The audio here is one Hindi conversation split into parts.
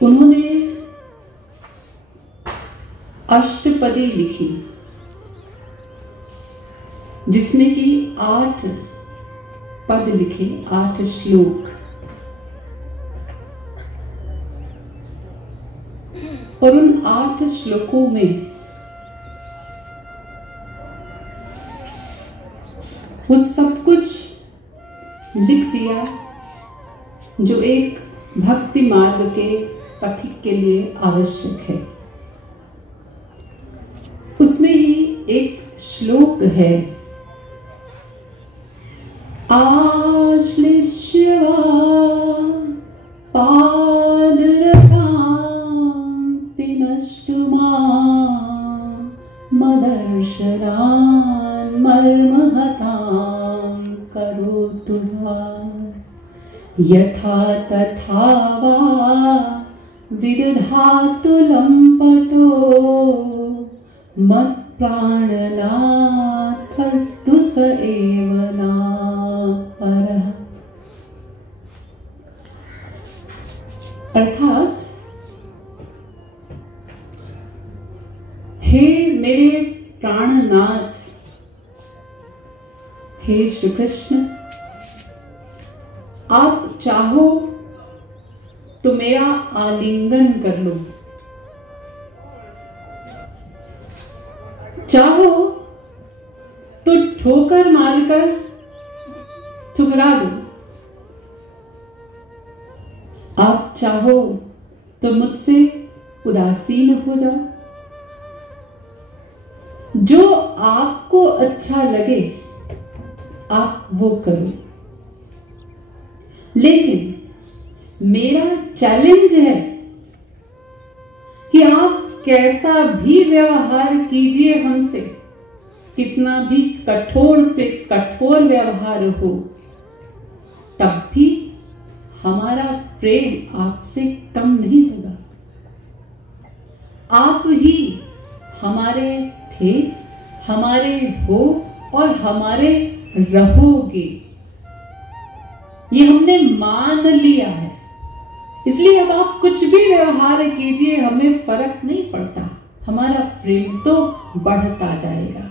उन्होंने अष्टपदी लिखी जिसमें कि 8 पद लिखे, 8 श्लोक। और उन 8 श्लोकों में वो सब कुछ लिख दिया जो एक भक्ति मार्ग के पथिक के लिए आवश्यक है। उसमें ही एक श्लोक है, आश्लिष्य पादरतां नष्टुमा मदर्शनान् मर्महतां करोतु वा यथा तथा वा विदधातु लम्पटो मत्प्राणनाथस्तु स एव नापरः। अर्थात, हे मेरे प्राणनाथ, हे श्री कृष्ण, आप चाहो तो मेरा आलिंगन कर लो, चाहो तो ठोकर मारकर ठुकरा दो, आप चाहो तो मुझसे उदासीन हो जाओ। जो आपको अच्छा लगे आप वो करो, लेकिन मेरा चैलेंज है कि आप कैसा भी व्यवहार कीजिए हमसे, कितना भी कठोर से कठोर व्यवहार हो, तब भी हमारा प्रेम आपसे कम नहीं होगा। आप ही हमारे थे, हमारे हो और हमारे रहोगे, ये हमने मान लिया है। इसलिए अब आप कुछ भी व्यवहार कीजिए, हमें फर्क नहीं पड़ता, हमारा प्रेम तो बढ़ता जाएगा।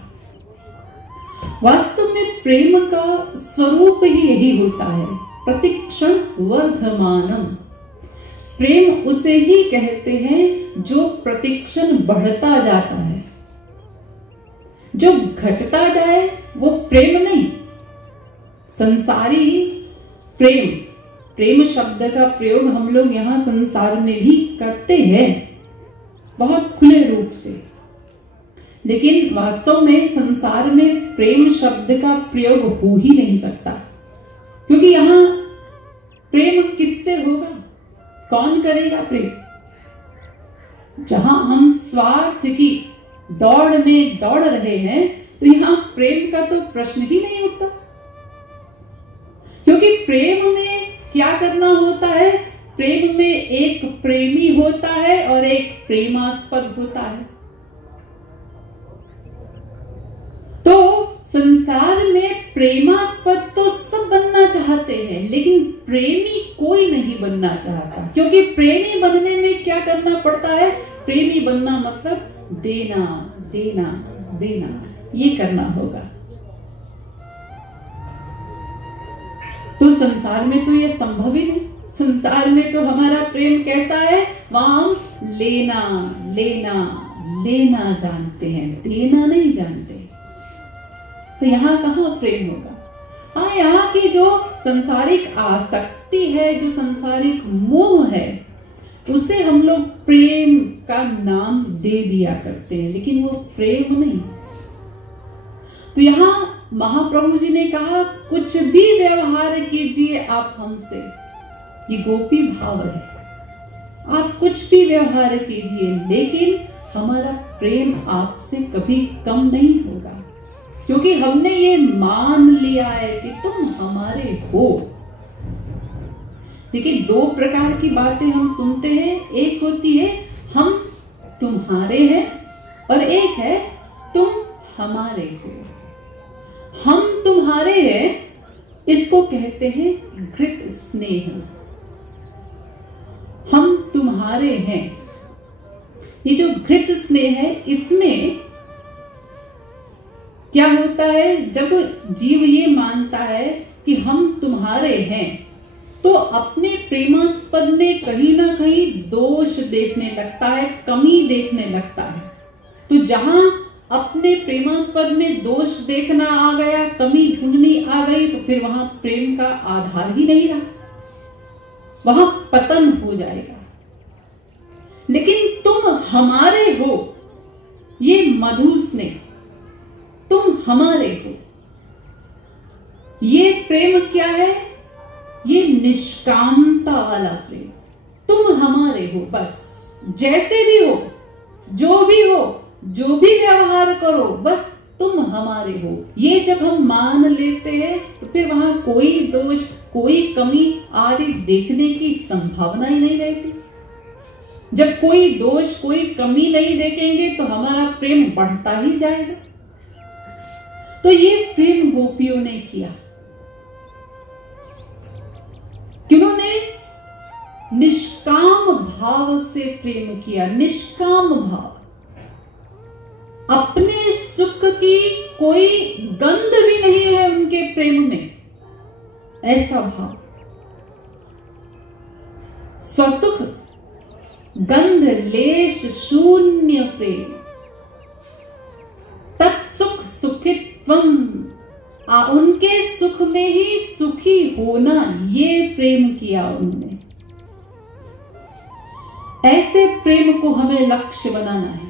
वास्तव में प्रेम का स्वरूप ही यही होता है, प्रतिक्षण वर्धमानम। प्रेम उसे ही कहते हैं जो प्रतिक्षण बढ़ता जाता है। जो घटता जाए वो प्रेम नहीं। संसारी प्रेम, प्रेम शब्द का प्रयोग हम लोग यहाँ संसार में भी करते हैं बहुत खुले रूप से, लेकिन वास्तव में संसार में प्रेम शब्द का प्रयोग हो ही नहीं सकता, क्योंकि यहाँ प्रेम किससे होगा, कौन करेगा प्रेम? जहां हम स्वार्थ की दौड़ में दौड़ रहे हैं तो यहाँ प्रेम का तो प्रश्न ही नहीं उठता, क्योंकि प्रेम में क्या करना होता है? प्रेम में एक प्रेमी होता है और एक प्रेमास्पद होता है। तो संसार में प्रेमास्पद तो सब बनना चाहते हैं, लेकिन प्रेमी कोई नहीं बनना चाहता, क्योंकि प्रेमी बनने में क्या करना पड़ता है? प्रेमी बनना मतलब देना देना देना, ये करना होगा। तो संसार में तो ये संभव ही नहीं। संसार में तो हमारा प्रेम कैसा है? वहां लेना लेना लेना जानते हैं, देना नहीं जानते। तो यहाँ कहाँ प्रेम होगा? हाँ, यहाँ की जो संसारिक आसक्ति है, जो संसारिक मोह है, उसे हम लोग प्रेम का नाम दे दिया करते हैं, लेकिन वो प्रेम नहीं। तो यहाँ महाप्रभु जी ने कहा, कुछ भी व्यवहार कीजिए आप हमसे, ये गोपी भाव है। आप कुछ भी व्यवहार कीजिए, लेकिन हमारा प्रेम आपसे कभी कम नहीं होगा, क्योंकि हमने ये मान लिया है कि तुम हमारे हो। देखिए, 2 प्रकार की बातें हम सुनते हैं। एक होती है हम तुम्हारे हैं, और एक है तुम हमारे हो। हम तुम्हारे हैं, इसको कहते हैं घृत स्नेह। हम तुम्हारे हैं। ये जो घृत स्नेह है, इसमें क्या होता है, जब जीव ये मानता है कि हम तुम्हारे हैं, तो अपने प्रेमास्पद में कहीं ना कहीं दोष देखने लगता है, कमी देखने लगता है। तो जहां अपने प्रेमास्पद में दोष देखना आ गया, कमी ढूंढनी आ गई, तो फिर वहां प्रेम का आधार ही नहीं रहा, वहां पतन हो जाएगा। लेकिन तुम हमारे हो, ये मधु स्नेह, तुम हमारे हो, ये प्रेम क्या है, ये निष्कामता वाला प्रेम। तुम हमारे हो, बस जैसे भी हो, जो भी हो, जो भी व्यवहार करो, बस तुम हमारे हो। ये जब हम मान लेते हैं तो फिर वहां कोई दोष, कोई कमी आदि देखने की संभावना ही नहीं रहती। जब कोई दोष, कोई कमी नहीं देखेंगे तो हमारा प्रेम बढ़ता ही जाएगा। तो ये प्रेम गोपियों ने किया। किन्होंने? निष्काम भाव से प्रेम किया। निष्काम भाव, अपने सुख की कोई गंध भी नहीं है उनके प्रेम में, ऐसा भाव। स्वसुख गंध लेश शून्य प्रेम, तत्सुख सुखित्वम, उनके सुख में ही सुखी होना, ये प्रेम किया उन्होंने। ऐसे प्रेम को हमें लक्ष्य बनाना है।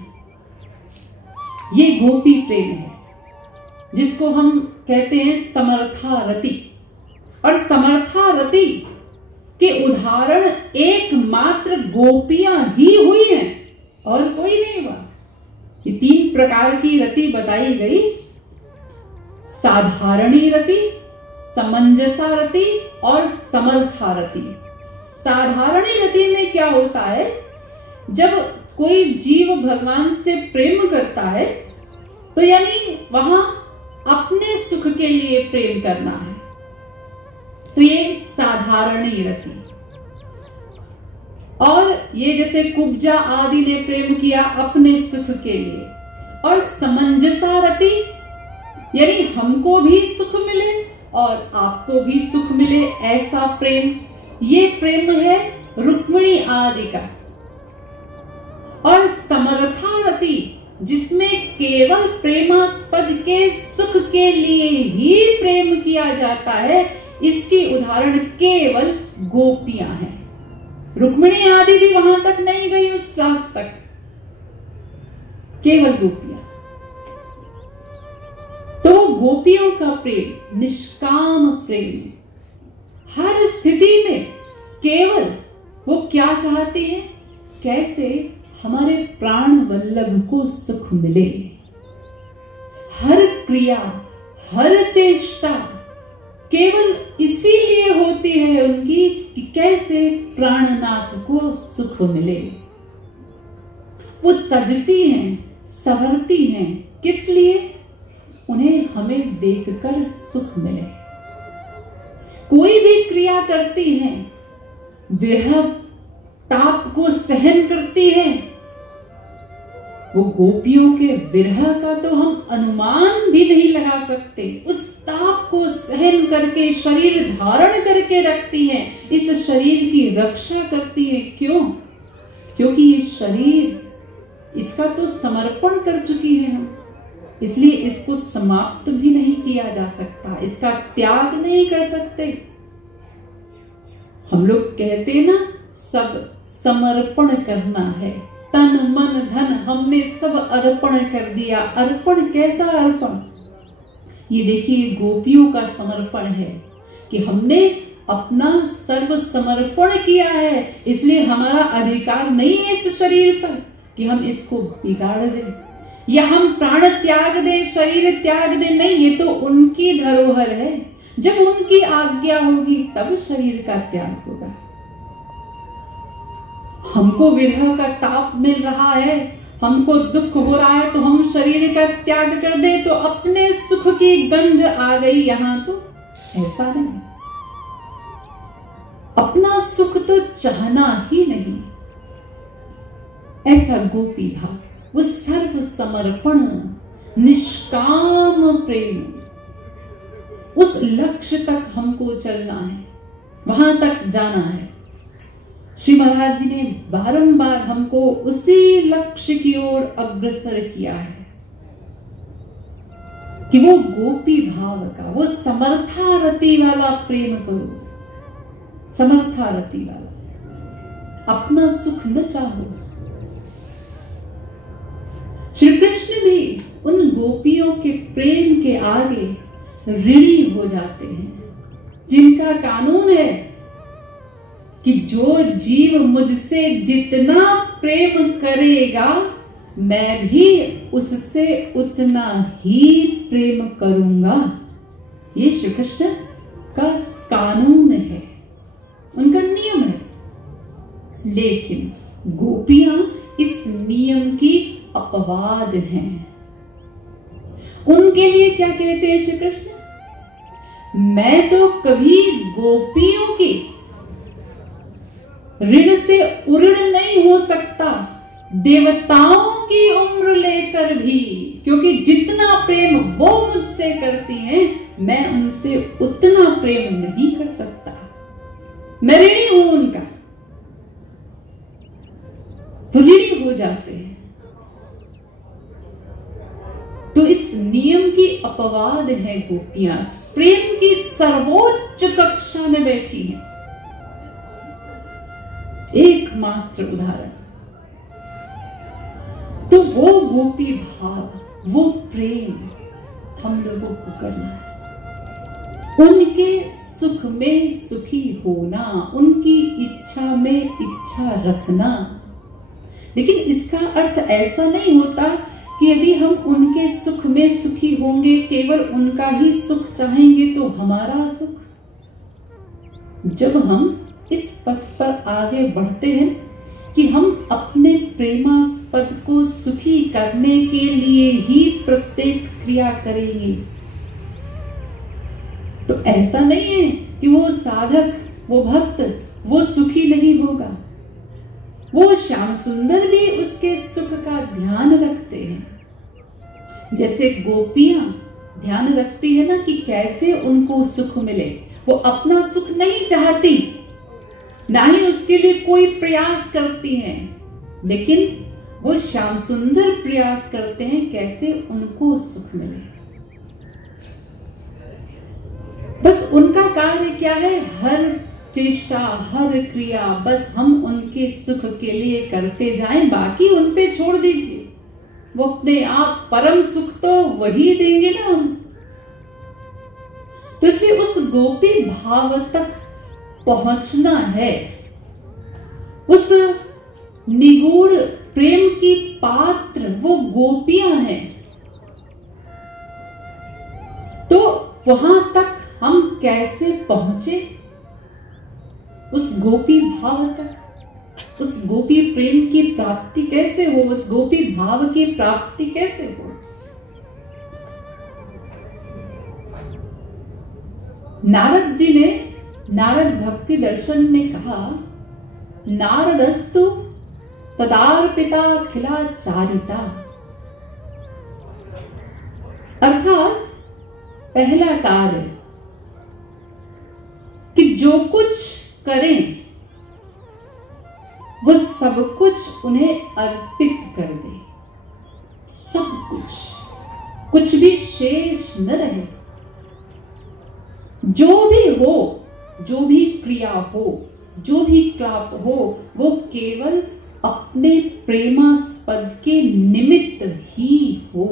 ये गोपी प्रेम है, जिसको हम कहते हैं समर्था रति। और समर्था रति के उदाहरण एकमात्र गोपियां ही हुई हैं, और कोई नहीं हुआ। ये 3 प्रकार की रति बताई गई, साधारणी रति, समंजसा रति और समर्था रति। साधारणी रति में क्या होता है, जब कोई जीव भगवान से प्रेम करता है तो यानी वहां अपने सुख के लिए प्रेम करना है, तो ये साधारणी रति। और ये जैसे कुब्जा आदि ने प्रेम किया अपने सुख के लिए। और समंजसा रति यानी हमको भी सुख मिले और आपको भी सुख मिले, ऐसा प्रेम। ये प्रेम है रुक्मिणी आदि का। और समर्था रति, जिसमें केवल प्रेमास्पद के सुख के लिए ही प्रेम किया जाता है, इसकी उदाहरण केवल गोपियां हैं। रुक्मिणी आदि भी वहां तक नहीं गई, उस क्लास तक, केवल गोपियां। तो गोपियों का प्रेम निष्काम प्रेम, हर स्थिति में केवल वो क्या चाहती है, कैसे हमारे प्राण वल्लभ को सुख मिले। हर क्रिया, हर चेष्टा केवल इसीलिए होती है उनकी कि कैसे प्राणनाथ को सुख मिले। वो सजती हैं, संवरती हैं, किस लिए? उन्हें हमें देखकर सुख मिले। कोई भी क्रिया करती हैं, विरह ताप को सहन करती हैं। वो गोपियों के विरह का तो हम अनुमान भी नहीं लगा सकते। उस ताप को सहन करके शरीर धारण करके रखती हैं, इस शरीर की रक्षा करती हैं। क्यों? क्योंकि ये शरीर, इसका तो समर्पण कर चुकी है हम, इसलिए इसको समाप्त भी नहीं किया जा सकता, इसका त्याग नहीं कर सकते। हम लोग कहते ना, सब समर्पण करना है, तन मन धन हमने सब अर्पण कर दिया। अर्पण कैसा अर्पण? ये देखिए गोपियों का समर्पण है कि हमने अपना सर्व समर्पण किया है, इसलिए हमारा अधिकार नहीं है इस शरीर पर कि हम इसको बिगाड़ दें या हम प्राण त्याग दे, शरीर त्याग दे। नहीं, ये तो उनकी धरोहर है। जब उनकी आज्ञा होगी तब शरीर का त्याग होगा। हमको विरह का ताप मिल रहा है, हमको दुख हो रहा है, तो हम शरीर का त्याग कर दे तो अपने सुख की गंध आ गई यहां, तो ऐसा नहीं। अपना सुख तो चाहना ही नहीं। ऐसा गोपी भाव, वो सर्व समर्पण, निष्काम प्रेम, उस लक्ष्य तक हमको चलना है, वहां तक जाना है। श्री महाराज जी ने बारंबार हमको उसी लक्ष्य की ओर अग्रसर किया है कि वो गोपी भाव का, वो समर्थारति वाला प्रेम करो, समर्थारति वाला, अपना सुख न चाहो। श्री कृष्ण भी उन गोपियों के प्रेम के आगे ऋणी हो जाते हैं, जिनका कानून है कि जो जीव मुझसे जितना प्रेम करेगा मैं भी उससे उतना ही प्रेम करूंगा। ये श्री कृष्ण का कानून है, उनका नियम है। लेकिन गोपियां इस नियम की अपवाद हैं। उनके लिए क्या कहते हैं श्री कृष्ण? मैं तो कभी गोपियों की ऋण से उऋण नहीं हो सकता, देवताओं की उम्र लेकर भी, क्योंकि जितना प्रेम वो मुझसे करती हैं मैं उनसे उतना प्रेम नहीं कर सकता, मैं ऋणी हूं उनका। तो ऋणी हो जाते हैं। तो इस नियम की अपवाद है गोपियां, प्रेम की सर्वोच्च कक्षा में बैठी हैं। एकमात्र उदाहरण, तो वो गोपी भाव, वो प्रेम हम लोगों को करना है। उनके सुख में सुखी होना, उनकी इच्छा में इच्छा रखना। लेकिन इसका अर्थ ऐसा नहीं होता कि यदि हम उनके सुख में सुखी होंगे, केवल उनका ही सुख चाहेंगे तो हमारा सुख। जब हम इस पथ पर आगे बढ़ते हैं कि हम अपने प्रेमास्पद को सुखी करने के लिए ही प्रत्येक क्रिया करेंगे, तो ऐसा नहीं है कि वो साधक, वो भक्त, वो सुखी नहीं होगा। वो श्याम सुंदर भी उसके सुख का ध्यान रखते हैं, जैसे गोपियां ध्यान रखती है ना कि कैसे उनको सुख मिले। वो अपना सुख नहीं चाहती, ना ही उसके लिए कोई प्रयास करती हैं, लेकिन वो श्याम सुंदर प्रयास करते हैं कैसे उनको सुख मिले। बस उनका कार्य क्या है? हर चेष्टा, हर क्रिया बस हम उनके सुख के लिए करते जाएं, बाकी उन पे छोड़ दीजिए। वो अपने आप परम सुख तो वही देंगे ना हम। तो इसलिए उस गोपी भाव तक पहुंचना है, उस निगूढ़ प्रेम की पात्र वो गोपियां हैं। तो वहां तक हम कैसे पहुंचे? उस गोपी भाव तक, उस गोपी प्रेम की प्राप्ति कैसे हो, उस गोपी भाव की प्राप्ति कैसे हो? नारद जी ने नारद भक्ति दर्शन में कहा, नारदस्तु तदार्पिता खिलाचारिता। अर्थात पहला कार्य कि जो कुछ करें वो सब कुछ उन्हें अर्पित कर दे, सब कुछ, कुछ भी शेष न रहे। जो भी हो, जो भी क्रिया हो, जो भी क्लाप हो, वो केवल अपने प्रेमास्पद के निमित्त ही हो।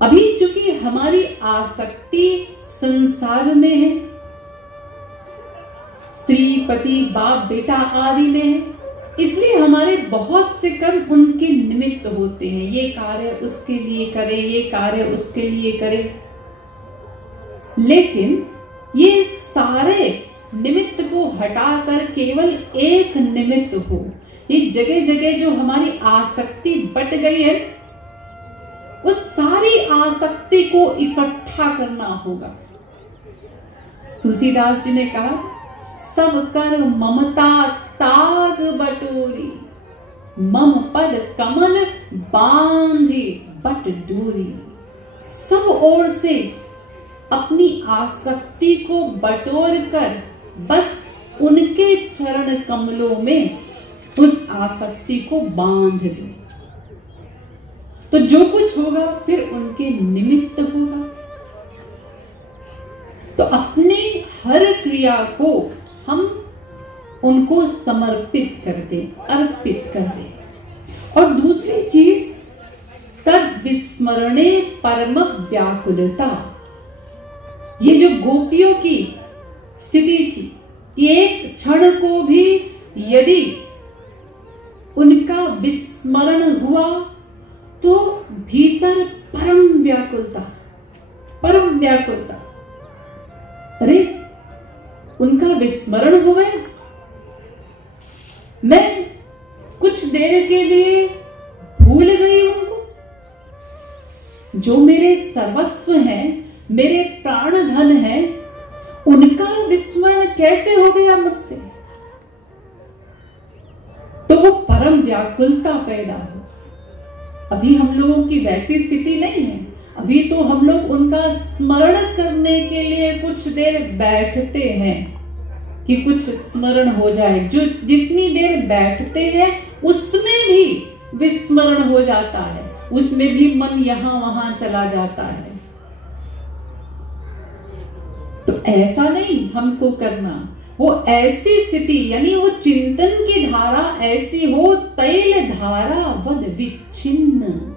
अभी चूंकि हमारी आसक्ति संसार में है, स्त्री, पति, बाप, बेटा आदि में है, इसलिए हमारे बहुत से कर्म उनके निमित्त होते हैं। ये कार्य उसके लिए करें, ये कार्य उसके लिए करें। लेकिन ये सारे निमित्त को हटाकर केवल एक निमित्त हो। ये जगह जगह जो हमारी आसक्ति बट गई है, उस सारी आसक्ति को इकट्ठा करना होगा। तुलसीदास जी ने कहा, सब कर ममता ताग बटोरी, मम पद कमल बांधे बट डोरी। सब ओर से अपनी आसक्ति को बटोर कर बस उनके चरण कमलों में उस आसक्ति को बांध दो, तो जो कुछ होगा फिर उनके निमित्त होगा। तो अपनी हर क्रिया को हम उनको समर्पित कर दे, अर्पित कर दे। और दूसरी चीज, तद विस्मरणे परम व्याकुलता। ये जो गोपियों की स्थिति थी कि एक क्षण को भी यदि उनका विस्मरण हुआ तो भीतर परम व्याकुलता, परम व्याकुलता। अरे उनका विस्मरण हो गया, मैं कुछ देर के लिए भूल गई उनको, जो मेरे सर्वस्व हैं, मेरे प्राण धन हैं, उनका विस्मरण कैसे हो गया मुझसे। तो वो परम व्याकुलता पैदा हो। अभी हम लोगों की वैसी स्थिति नहीं है। अभी तो हम लोग उनका स्मरण करने के लिए कुछ देर बैठते हैं कि कुछ स्मरण हो जाए। जो जितनी देर बैठते हैं उसमें भी विस्मरण हो जाता है, उसमें भी मन यहां वहां चला जाता है। तो ऐसा नहीं हमको करना। वो ऐसी स्थिति, यानी वो चिंतन की धारा ऐसी हो, तैल धारा वद विच्छिन्न।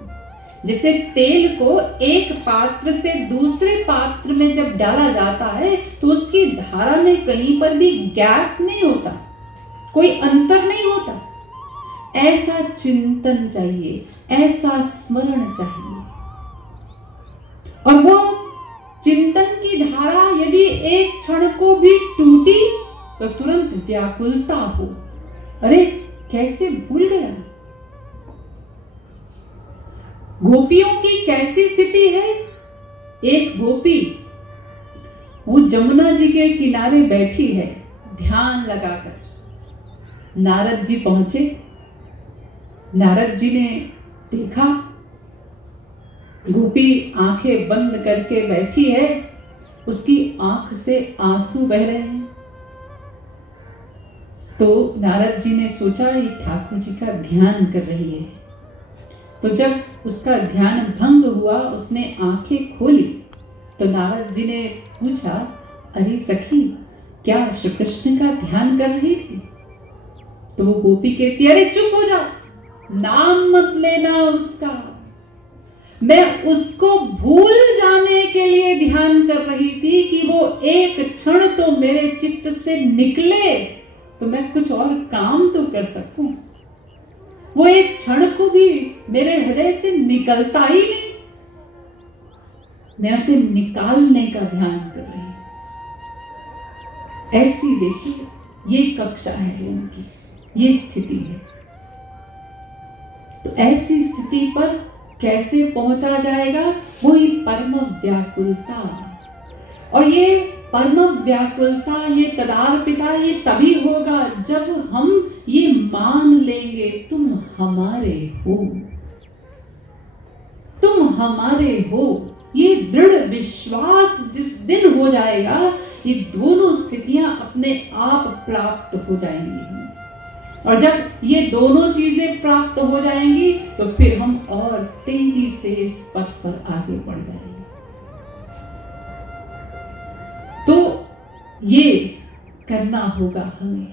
जैसे तेल को एक पात्र से दूसरे पात्र में जब डाला जाता है तो उसकी धारा में कहीं पर भी गैप नहीं होता, कोई अंतर नहीं होता। ऐसा चिंतन चाहिए, ऐसा स्मरण चाहिए। और वो चिंतन की धारा यदि एक क्षण को भी टूटी तो तुरंत व्याकुलता हो, अरे कैसे भूल गया। गोपियों की कैसी स्थिति है। एक गोपी वो जमुना जी के किनारे बैठी है ध्यान लगाकर। नारद जी पहुंचे, नारद जी ने देखा गोपी आंखें बंद करके बैठी है, उसकी आंख से आंसू बह रहे हैं। तो नारद जी ने सोचा ये ठाकुर जी का ध्यान कर रही है। तो जब उसका ध्यान भंग हुआ, उसने आंखें खोली तो नारद जी ने पूछा, अरे सखी क्या श्री कृष्ण का ध्यान कर रही थी। तो वो गोपी कहती, अरे चुप हो जा, नाम मत लेना उसका, मैं उसको भूल जाने के लिए ध्यान कर रही थी कि वो एक क्षण तो मेरे चित्त से निकले तो मैं कुछ और काम तो कर सकूं। वो एक क्षण को भी मेरे हृदय से निकलता ही नहीं, मैं उसे निकालने का ध्यान कर रही हूं। ऐसी देखिए ये कक्षा है उनकी, ये स्थिति है। तो ऐसी स्थिति पर कैसे पहुंचा जाएगा, वही परम व्याकुलता। और ये परम व्याकुलता, ये तदार्पिता, ये तभी होगा जब हम ये मान लेंगे तुम हमारे हो, तुम हमारे हो। ये दृढ़ विश्वास जिस दिन हो जाएगा, ये दोनों स्थितियां अपने आप प्राप्त हो जाएंगी। और जब ये दोनों चीजें प्राप्त हो जाएंगी तो फिर हम और तेजी से इस पथ पर आगे बढ़ जाएंगे। तो ये करना होगा हमें,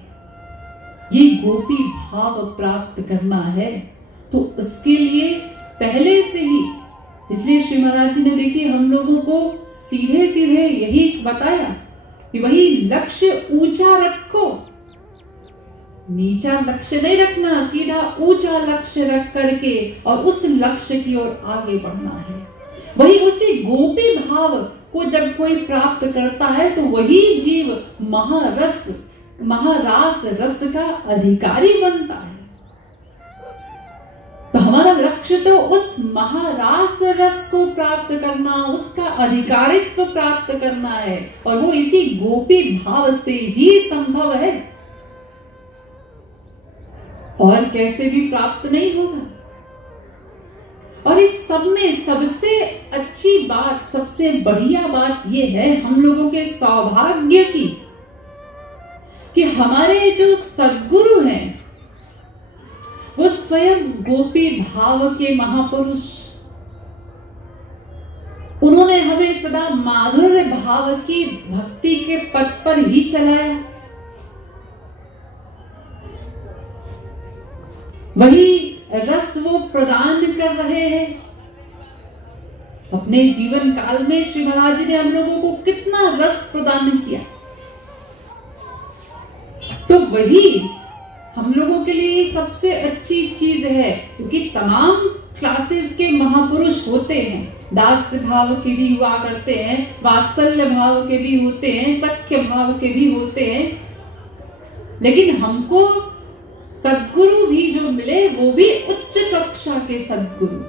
ये गोपी भाव प्राप्त करना है। तो उसके लिए पहले से ही, इसलिए श्री महाराज जी ने देखिए हम लोगों को सीधे सीधे यही बताया कि वही लक्ष्य ऊंचा रखो, नीचा लक्ष्य नहीं रखना, सीधा ऊंचा लक्ष्य रख करके और उस लक्ष्य की ओर आगे बढ़ना है। वही उसी गोपी भाव को जब कोई प्राप्त करता है तो वही जीव महारास रस का अधिकारी बनता है। तो हमारा हमारा लक्ष्य तो उस महारास रस को प्राप्त करना, उसका अधिकारित्व प्राप्त करना है, और वो इसी गोपी भाव से ही संभव है, और कैसे भी प्राप्त नहीं होगा। और इस सब में सबसे अच्छी बात, सबसे बढ़िया बात यह है हम लोगों के सौभाग्य की, कि हमारे जो सद्गुरु हैं वो स्वयं गोपी भाव के महापुरुष, उन्होंने हमें सदा माधुर्य भाव की भक्ति के पथ पर ही चलाया। वही रस वो प्रदान कर रहे हैं। अपने जीवन काल में श्री महाराज जी ने हम लोगों को कितना रस प्रदान किया, तो वही हम लोगों के लिए सबसे अच्छी चीज है, क्योंकि तमाम क्लासेस के महापुरुष होते हैं, दास्य भाव के भी हुआ करते हैं, वात्सल्य भाव के भी होते हैं, सख्य भाव के भी होते हैं, लेकिन हमको सद्गुरु भी जो मिले वो भी उच्च कक्षा के सद्गुरु,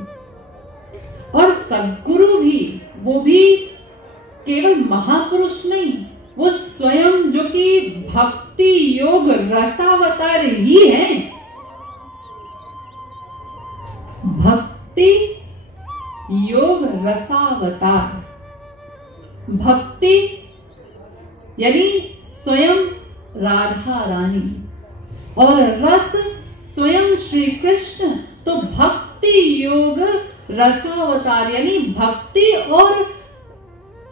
और सद्गुरु भी वो भी केवल महापुरुष नहीं, वो स्वयं जो कि भक्ति योग रसावतार ही है। भक्ति योग रसावतार, भक्ति यानी स्वयं राधा रानी, और रस स्वयं श्री कृष्ण, तो भक्ति योग रसावतार यानी भक्ति और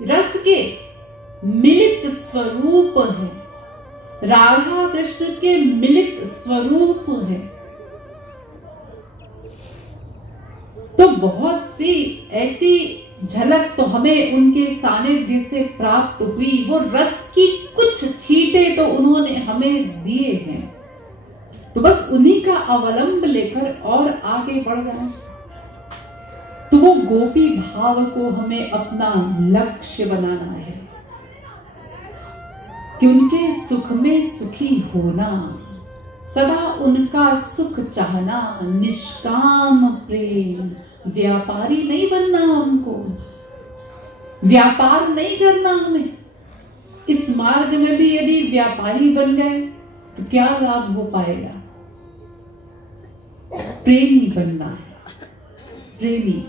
रस के मिलित स्वरूप है, राधा कृष्ण के मिलित स्वरूप है। तो बहुत सी ऐसी झलक तो हमें उनके सानिध्य से प्राप्त हुई, वो रस की कुछ छींटे तो उन्होंने हमें दिए हैं, तो बस उन्हीं का अवलंब लेकर और आगे बढ़ जाए। तो वो गोपी भाव को हमें अपना लक्ष्य बनाना है, कि उनके सुख में सुखी होना, सदा उनका सुख चाहना, निष्काम प्रेम, व्यापारी नहीं बनना, हमको व्यापार नहीं करना। हमें इस मार्ग में भी यदि व्यापारी बन गए तो क्या लाभ हो पाएगा? प्रेमी बनना है, प्रेमी,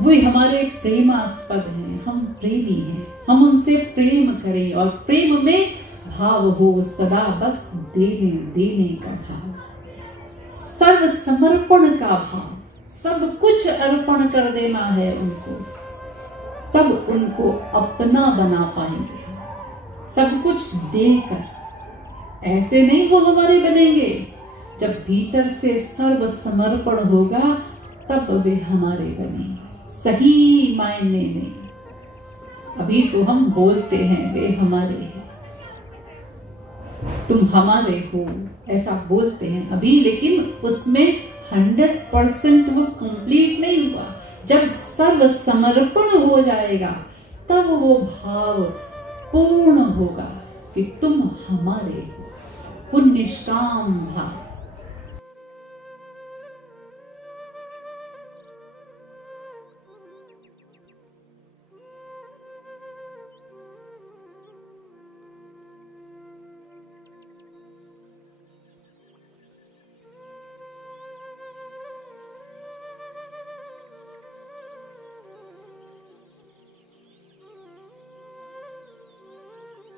वही हमारे प्रेमास्पद हैं, हम प्रेमी हैं, हम उनसे प्रेम करें, और प्रेम में भाव हो सदा बस देने देने का भाव, सर्व समर्पण का भाव, सब कुछ अर्पण कर देना है उनको, तब उनको अपना बना पाएंगे, सब कुछ देकर। ऐसे नहीं वो हमारे बनेंगे, जब भीतर से सर्व समर्पण होगा तब वे हमारे बनेंगे सही मायने में। अभी तो हम बोलते हैं वे हमारे हैं, तुम हमारे हो, ऐसा बोलते हैं अभी, लेकिन उसमें 100% वो कंप्लीट नहीं हुआ। जब सर्व समर्पण हो जाएगा तब वो भाव पूर्ण होगा कि तुम हमारे हो, वो निष्काम भाव।